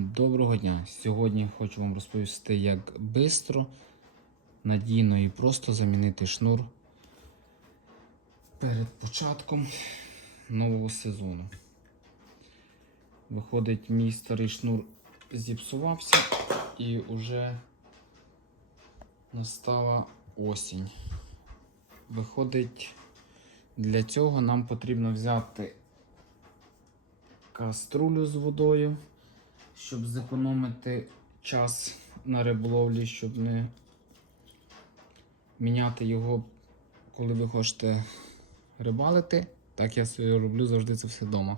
Доброго дня! Сьогодні хочу вам розповісти, як швидко, надійно і просто замінити шнур перед початком нового сезону. Виходить, мій старий шнур зіпсувався і вже настала осінь. Виходить, для цього нам потрібно взяти каструлю з водою, щоб зекономити час на риболовлі, щоб не міняти його, коли ви хочете рибалити. Так я роблю завжди це все вдома.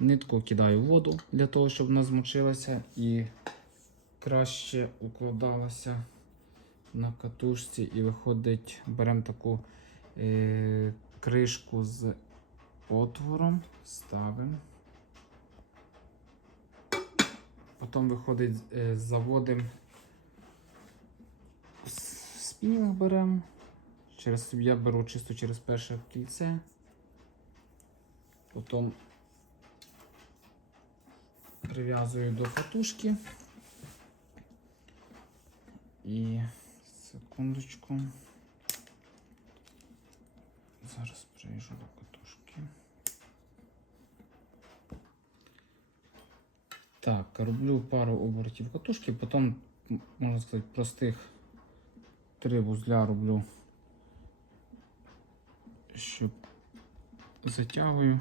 Нитку кидаю в воду для того, щоб вона змочилася і краще укладалася на катушці. І виходить, беремо таку е, кришку з отвором, ставимо. Потім виходить, е, заводимо спінінг беремо. Через я беру чисто через перше кільце. Потім прив'язую до катушки. І секундочку. Зараз прив'яжу до катушки. Так, роблю пару обертів катушки, потім, можна сказати, простих три вузля роблю, щоб затягую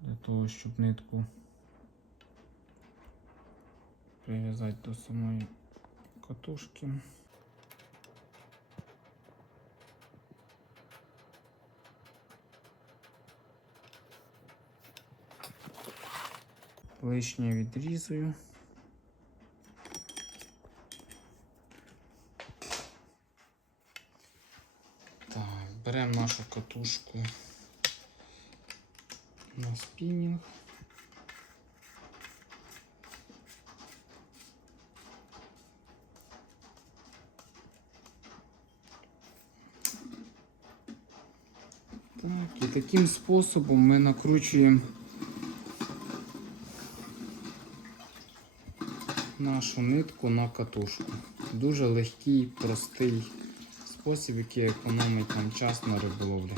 для того, щоб нитку прив'язати до самої катушки. Лишнє відрізую. Так, беремо нашу катушку на спінінг. Так, і таким способом ми накручуємо нашу нитку на катушку. Дуже легкий, простий спосіб, який економить нам час на риболовлі.